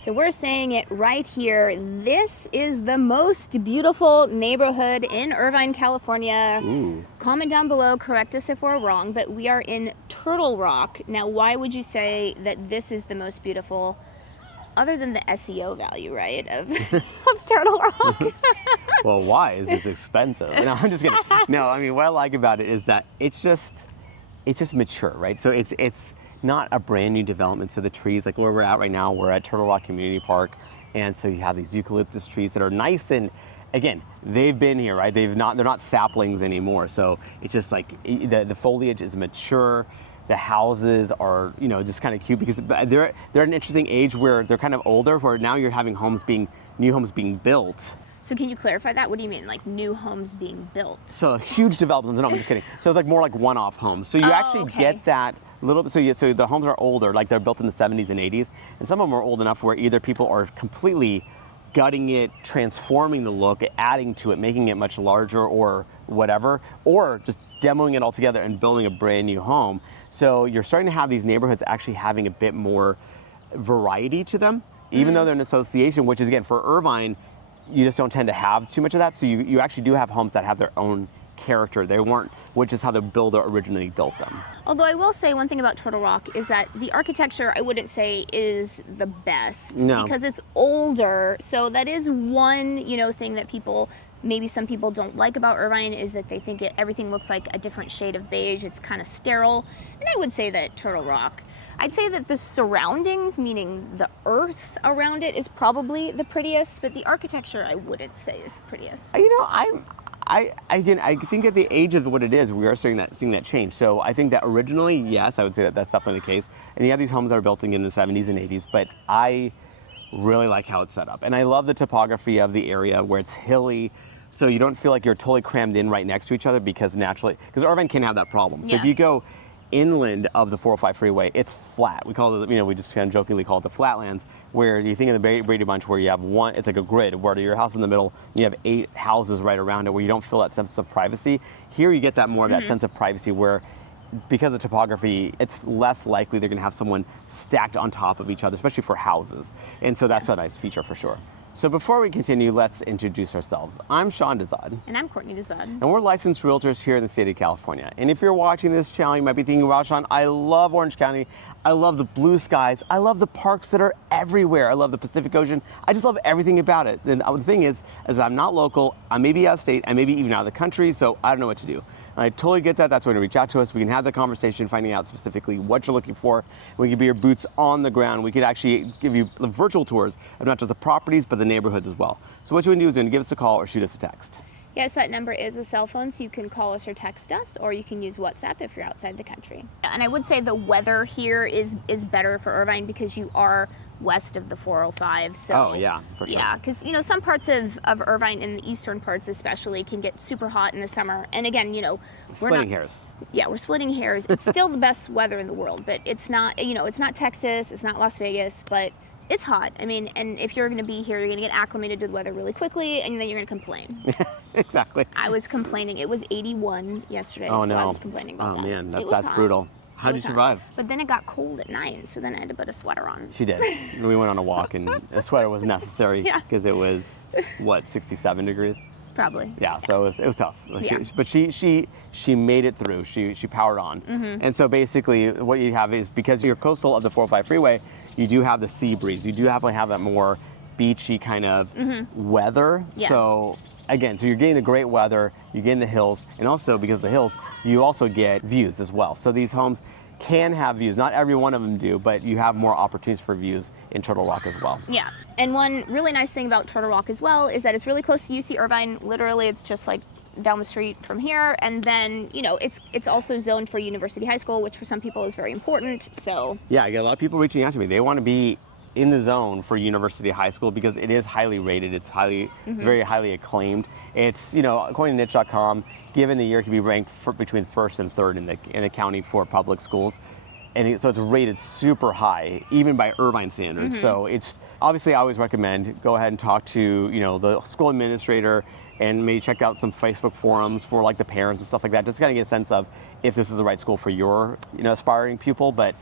So we're saying it right here. This is the most beautiful neighborhood in Irvine, California. Ooh. Comment down below, correct us if we're wrong, but we are in Turtle Rock. Now, why would you say that this is the most beautiful, other than the SEO value, right, of Turtle Rock? Well, why? Is it's expensive? No, I'm just kidding. No, I mean, what I like about it is that it's just mature, right? So it's not a brand new development. So the trees, like where we're at right now, we're at Turtle Rock Community Park, and so you have these eucalyptus trees that are nice, and again, they've been here, right? They're not saplings anymore. So it's just like the foliage is mature. The houses are, just kind of cute because they're at an interesting age where they're kind of older, where now you're having new homes being built. So can you clarify that? What do you mean, like new homes being built? So huge developments. No, I'm just kidding. So it's like more like one-off homes. So you actually get that little bit. So the homes are older, like they're built in the 70s and 80s, and some of them are old enough where either people are completely gutting it, transforming the look, adding to it, making it much larger or whatever, or just demoing it all together and building a brand new home. So you're starting to have these neighborhoods actually having a bit more variety to them, even though they're an association, which is, again, for Irvine, you just don't tend to have too much of that. So you actually do have homes that have their own character. They weren't, which is how the builder originally built them. Although I will say one thing about Turtle Rock is that the architecture, I wouldn't say is the best. No. Because it's older. So that is one, thing that maybe some people don't like about Irvine, is that they think everything looks like a different shade of beige. It's kind of sterile. And I would say that Turtle Rock, I'd say that the surroundings, meaning the earth around it, is probably the prettiest, but the architecture I wouldn't say is the prettiest. I think at the age of what it is, we are seeing that change. So I think that originally, yes, I would say that that's definitely the case. And you have these homes that are built in the 70s and 80s, but I really like how it's set up. And I love the topography of the area where it's hilly, so you don't feel like you're totally crammed in right next to each other, because Irvine can have that problem. So if you go inland of the 405 freeway, it's flat. We call it, we just kind of jokingly call it the flatlands, where you think of the Brady Bunch, where you have it's like a grid, where your house in the middle, you have 8 houses right around it, where you don't feel that sense of privacy. Here you get that more of that sense of privacy, where because of topography, it's less likely they're gonna have someone stacked on top of each other, especially for houses. And so that's a nice feature for sure. So before we continue, let's introduce ourselves. I'm Sean Dezad. And I'm Courtney Dezad. And we're licensed realtors here in the state of California. And if you're watching this channel, you might be thinking, wow, Sean, I love Orange County. I love the blue skies. I love the parks that are everywhere. I love the Pacific Ocean. I just love everything about it. And the thing is I'm not local. I may be out of state. I may be even out of the country. So I don't know what to do. And I totally get that. That's why you reach out to us. We can have the conversation, finding out specifically what you're looking for. We can be your boots on the ground. We could actually give you virtual tours of not just the properties, but the neighborhoods as well. So what you can do is you can give us a call or shoot us a text. Yes, that number is a cell phone, so you can call us or text us, or you can use WhatsApp if you're outside the country. And I would say the weather here is better for Irvine because you are west of the 405. So, oh, yeah, for sure. Yeah, because, some parts of Irvine, in the eastern parts especially, can get super hot in the summer. And again, Splitting hairs. Yeah, we're splitting hairs. It's still the best weather in the world, but it's not, it's not Texas, it's not Las Vegas, but it's hot. I mean, and if you're going to be here, you're going to get acclimated to the weather really quickly, and then you're going to complain. Exactly. I was complaining. It was 81 yesterday, oh, so no. I was complaining about that. Oh, man, that's hot. Brutal. How did you survive? But then it got cold at night, so then I had to put a sweater on. She did. We went on a walk, and a sweater was necessary because it was, 67 degrees? Probably. Yeah, so it was tough. Yeah. But she made it through. She powered on. And so basically what you have is, because you're coastal of the 405 freeway, you do have the sea breeze. You do have that more beachy kind of weather. Yeah. So again, so you're getting the great weather, you're getting the hills, and also because of the hills, you also get views as well. So these homes can have views. Not every one of them do, but you have more opportunities for views in Turtle Rock as well. Yeah, and one really nice thing about Turtle Rock as well is that it's really close to UC Irvine. Literally, it's just like down the street from here, and then it's also zoned for University High School, which for some people is very important. So yeah, I get a lot of people reaching out to me. They want to be in the zone for University High School because it is highly rated. It's very highly acclaimed. It's according to niche.com, given the year, it can be ranked between first and third in the county for public schools. And so it's rated super high, even by Irvine standards. So it's obviously, I always recommend go ahead and talk to the school administrator, and maybe check out some Facebook forums for like the parents and stuff like that, just to kind of get a sense of if this is the right school for your aspiring pupil. But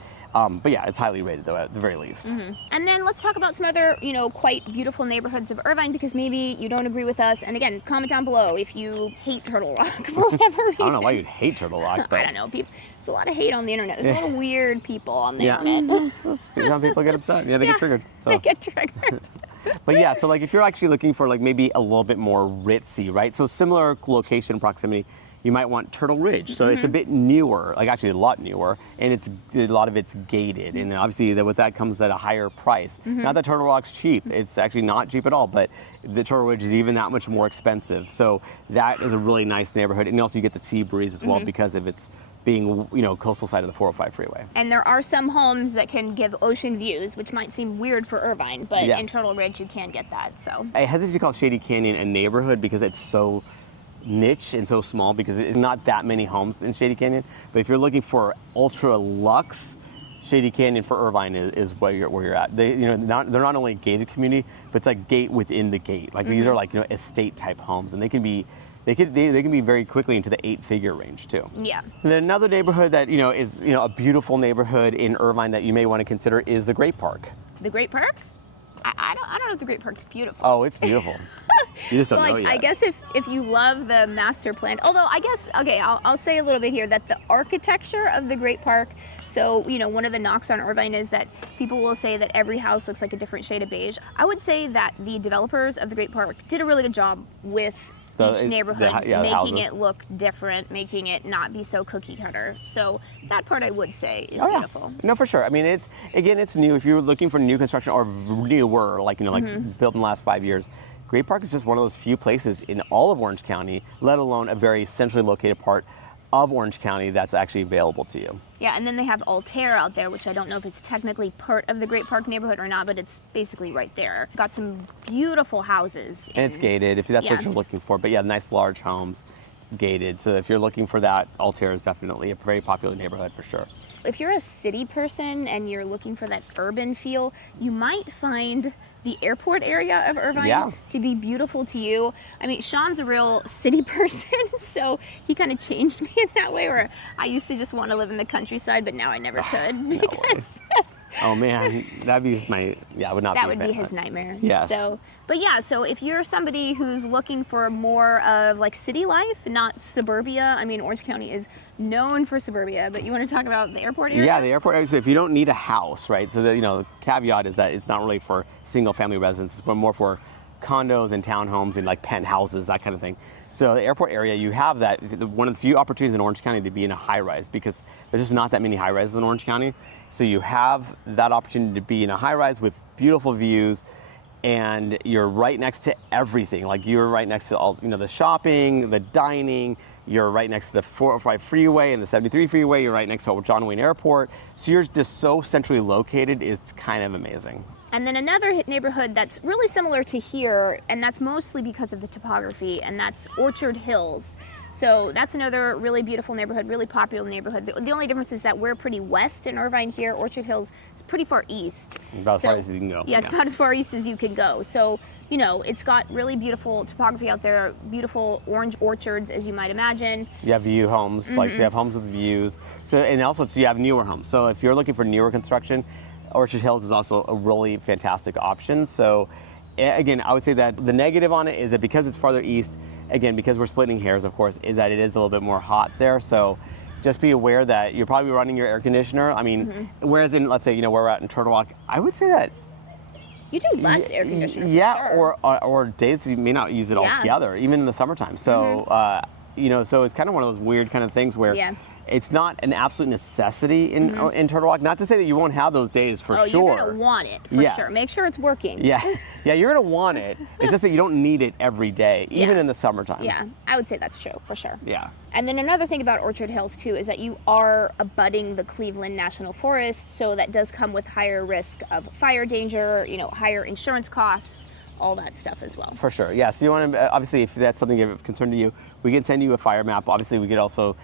But yeah, it's highly rated though, at the very least. And then let's talk about some other, quite beautiful neighborhoods of Irvine, because maybe you don't agree with us. And again, comment down below if you hate Turtle Rock for whatever reason. I don't know why you'd hate Turtle Rock, but I don't know. There's a lot of hate on the internet. There's a lot of weird people on the yeah, internet. some people get upset. Yeah, they get triggered. So. They get triggered. But yeah, so like if you're actually looking for like maybe a little bit more ritzy, right? So similar location proximity, you might want Turtle Ridge. So it's a bit newer, like actually a lot newer, and a lot of it's gated. And obviously with that comes at a higher price. Not that Turtle Rock's cheap, it's actually not cheap at all, but the Turtle Ridge is even that much more expensive. So that is a really nice neighborhood. And also you get the sea breeze as well because of its being, coastal side of the 405 freeway. And there are some homes that can give ocean views, which might seem weird for Irvine, but in Turtle Ridge you can get that. So I hesitate to call Shady Canyon a neighborhood because it's so niche and so small, because it's not that many homes in Shady Canyon. But if you're looking for ultra luxe, Shady Canyon for Irvine is where you're at. They're not only a gated community, but it's like gate within the gate. Like these are like estate type homes, and they can be very quickly into the 8-figure range too. Yeah. And then another neighborhood that is a beautiful neighborhood in Irvine that you may want to consider is the Great Park. The Great Park? I don't know if the Great Park's beautiful. Oh, it's beautiful. You just don't know yet. I guess if you love the master plan, although I guess, okay, I'll say a little bit here that the architecture of the Great Park, so, one of the knocks on Irvine is that people will say that every house looks like a different shade of beige. I would say that the developers of the Great Park did a really good job with each neighborhood, making it look different, making it not be so cookie cutter. So that part I would say is beautiful. No, for sure. I mean, it's new. If you're looking for new construction or newer, like built in the last 5 years, Great Park is just one of those few places in all of Orange County, let alone a very centrally located part of Orange County that's actually available to you. Yeah, and then they have Altair out there, which I don't know if it's technically part of the Great Park neighborhood or not, but it's basically right there. Got some beautiful houses. And it's gated, if that's what you're looking for. But yeah, nice large homes, gated. So if you're looking for that, Altair is definitely a very popular neighborhood for sure. If you're a city person and you're looking for that urban feel, you might find the airport area of Irvine to be beautiful to you. I mean, Sean's a real city person, so he kind of changed me in that way, where I used to just want to live in the countryside, but now I never could because oh man, that'd be I would not that be would be his nightmare. Yes. So if you're somebody who's looking for more of like city life, not suburbia, I mean, Orange County is known for suburbia, but you want to talk about the airport area? Yeah, the airport area. So if you don't need a house, right? So the caveat is that it's not really for single family residents, but more for condos and townhomes and like penthouses, that kind of thing. So the airport area, you have that, one of the few opportunities in Orange County to be in a high rise, because there's just not that many high rises in Orange County. So you have that opportunity to be in a high rise with beautiful views, and you're right next to everything. Like you're right next to all, the shopping, the dining, you're right next to the 405 freeway and the 73 freeway, you're right next to John Wayne Airport. So you're just so centrally located, it's kind of amazing. And then another neighborhood that's really similar to here, and that's mostly because of the topography, and that's Orchard Hills. So that's another really beautiful neighborhood, really popular neighborhood. The only difference is that we're pretty west in Irvine here. Orchard Hills is pretty far east. About as far as you can go. Yeah, it's about as far east as you can go. So, it's got really beautiful topography out there, beautiful orange orchards, as you might imagine. You have view homes, so you have homes with views. So, and also you have newer homes. So if you're looking for newer construction, Orchard Hills is also a really fantastic option. So again, I would say that the negative on it is that because it's farther east, again, because we're splitting hairs, of course, is that it is a little bit more hot there. So just be aware that you're probably running your air conditioner. I mean, whereas in, let's say, where we're at in Turtle Rock, I would say that you do less air conditioner. Yeah, for sure. or days you may not use it altogether, even in the summertime. So, so it's kind of one of those weird kind of things where it's not an absolute necessity in Turtle Rock. Not to say that you won't have those days for sure. You're gonna want it for sure. Make sure it's working. Yeah, you're gonna want it. It's just that you don't need it every day, even in the summertime. Yeah, I would say that's true for sure. Yeah. And then another thing about Orchard Hills too is that you are abutting the Cleveland National Forest, so that does come with higher risk of fire danger, higher insurance costs, all that stuff as well. For sure, yeah. So you want to, obviously, if that's something of concern to you, we can send you a fire map. Obviously, we could also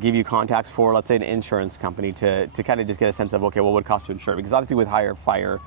give you contacts for, let's say, an insurance company to kind of just get a sense of, okay, what would it cost to insure? Because obviously with higher fire,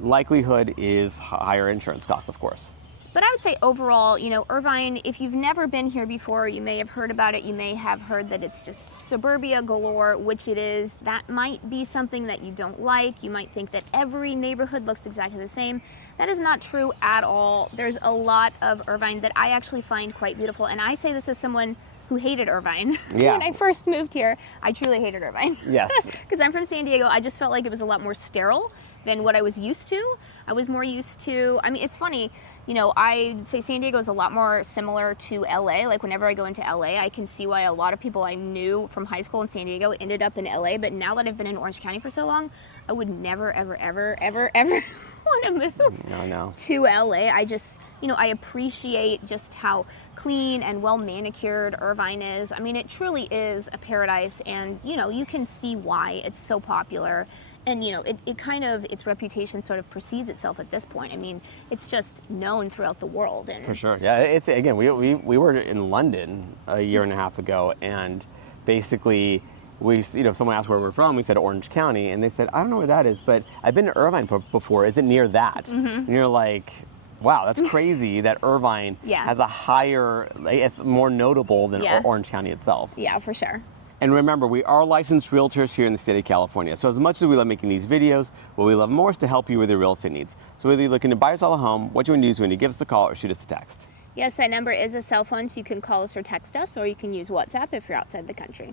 likelihood is higher insurance costs, of course. But I would say overall, Irvine, if you've never been here before, you may have heard about it. You may have heard that it's just suburbia galore, which it is. That might be something that you don't like. You might think that every neighborhood looks exactly the same. That is not true at all. There's a lot of Irvine that I actually find quite beautiful. And I say this as someone who hated Irvine. Yeah. When I first moved here, I truly hated Irvine. Yes. Because I'm from San Diego. I just felt like it was a lot more sterile than what I was used to. I was more used to, it's funny, I'd say San Diego is a lot more similar to LA. Like whenever I go into LA, I can see why a lot of people I knew from high school in San Diego ended up in LA. But now that I've been in Orange County for so long, I would never, ever, ever, ever, ever want to move to LA. I just, I appreciate just how clean and well manicured Irvine is. It truly is a paradise, and you can see why it's so popular. And it kind of, its reputation sort of precedes itself at this point. It's just known throughout the world. And for sure, yeah. It's again, we were in London a year and a half ago, and basically someone asked where we're from. We said Orange County, and they said, I don't know where that is, but I've been to Irvine before. Is it near that? Mm-hmm. And you're like, wow, that's crazy that Irvine has a higher, it's more notable than Orange County itself. Yeah, for sure. And remember, we are licensed realtors here in the state of California. So as much as we love making these videos, what we love more is to help you with your real estate needs. So whether you're looking to buy or sell a home, what you want to do is when you give us a call or shoot us a text. Yes, that number is a cell phone, so you can call us or text us, or you can use WhatsApp if you're outside the country.